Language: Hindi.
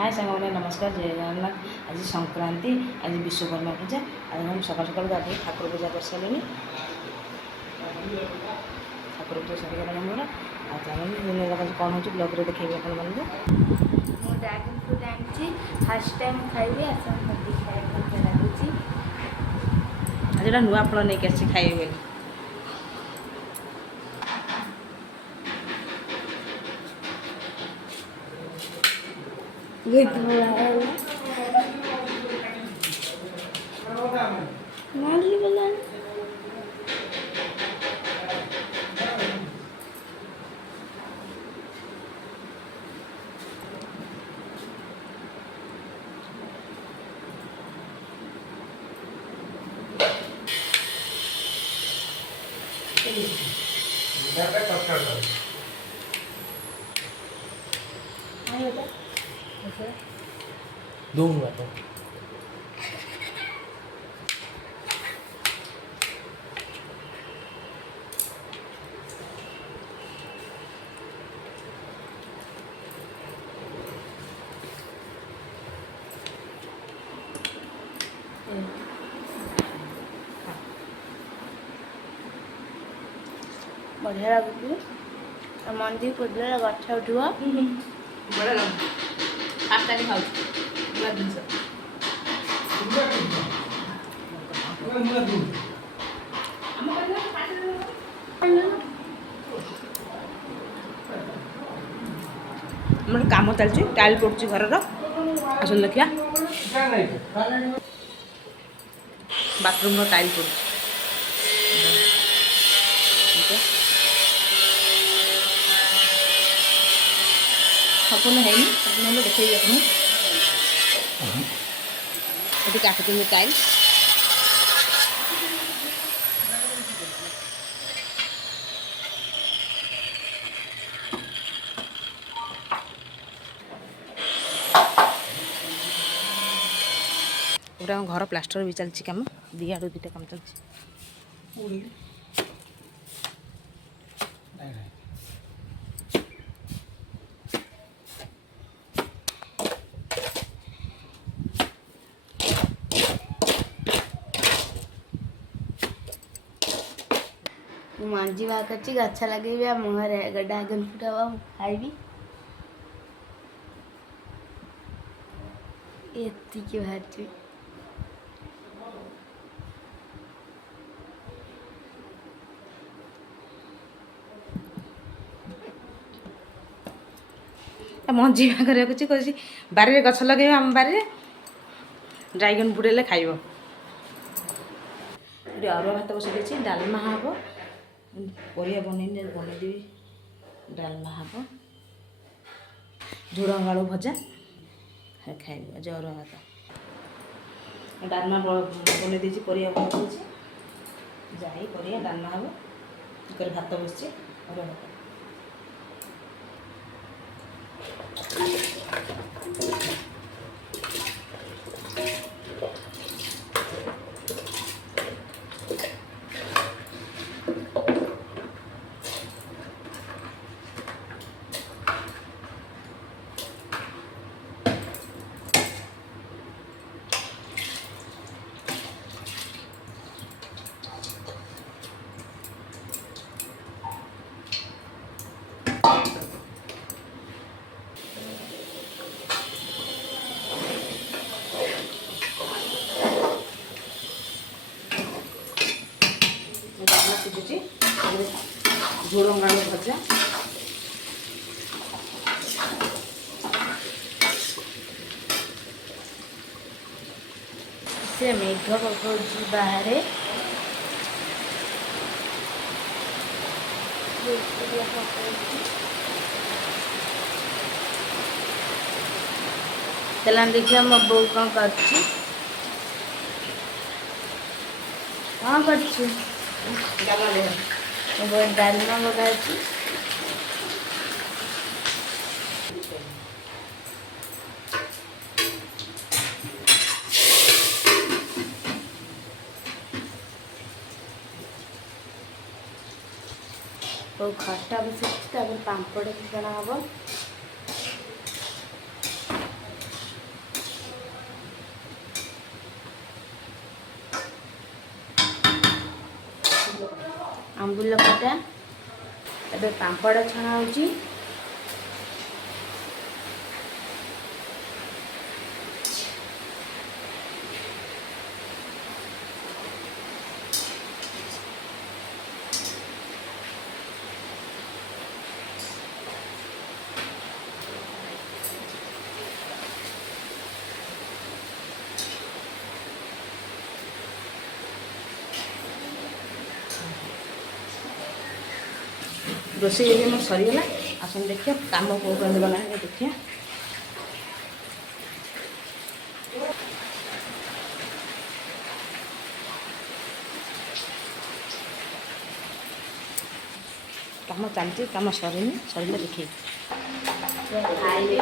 हाय सांग नमस्कार जय जगन्नाथ। आज संक्रांति, आज विश्वकर्मा पूजा। आज हम सकाल सकाल गाधे ठाकुर पूजा कर सारे। ठाकुर पूजा सरीगला मोर आज दिन आज कौन हो ब्लॉग रे देखेबी अपन मानू। मो ड्रैगन फ्रूट आनी फर्स्ट टाइम खाइबे आसन मते खाइ मते लागुची। आज एटा नुआ फल नहीं आसी खाइबे बोली। ये तो नाली वाला दूंगा तो बढ़िया लगुच मंदिर खोदे गछ उठिब बड़ा लग फास्ट टाइम खाऊ नुआ जिनस आम कम चलती टाइल पड़ुची घर आस देखिया बाथरूम टाइल पड़ुची संपूर्ण है संपूर्ण देखिए आपको काटुचे टाइल गोटे आम घर प्लास्टर भी चलती कम दी आड़ दुटा कम चलती। मंजी बाहर कर गछ लगे मुहर ड्रैगन फ्रूट हम खाइबी एतिक बाहर मंजी बाहर रखुची कह बारे गछ लगे आम बारे ड्रैगन फ्रूट हेल्ले खाइब। ये अरुआ भात बसई डालमा हम परिया बनईदेवी डालमा हम झुड़ंग आलू भजा खाइब। आज अरुआ भात डालमा बनई परिया बन जाई परिया डालमा हम भात बस अरुआ भात सिझुची झुड़ंग आलू भजा से मेघ पकाउची बाहर चला देखिए मो बो कौन कर डालमा बगाई खटा बस पापड़ छड़ा हम अम्बुल खटा एबे पांपड़ छणा होची रोषे ये मोर सरीगला आसन देखिए काम कौ बना देखिए काम चलती काम सरीनी सरीले देखिए खाइले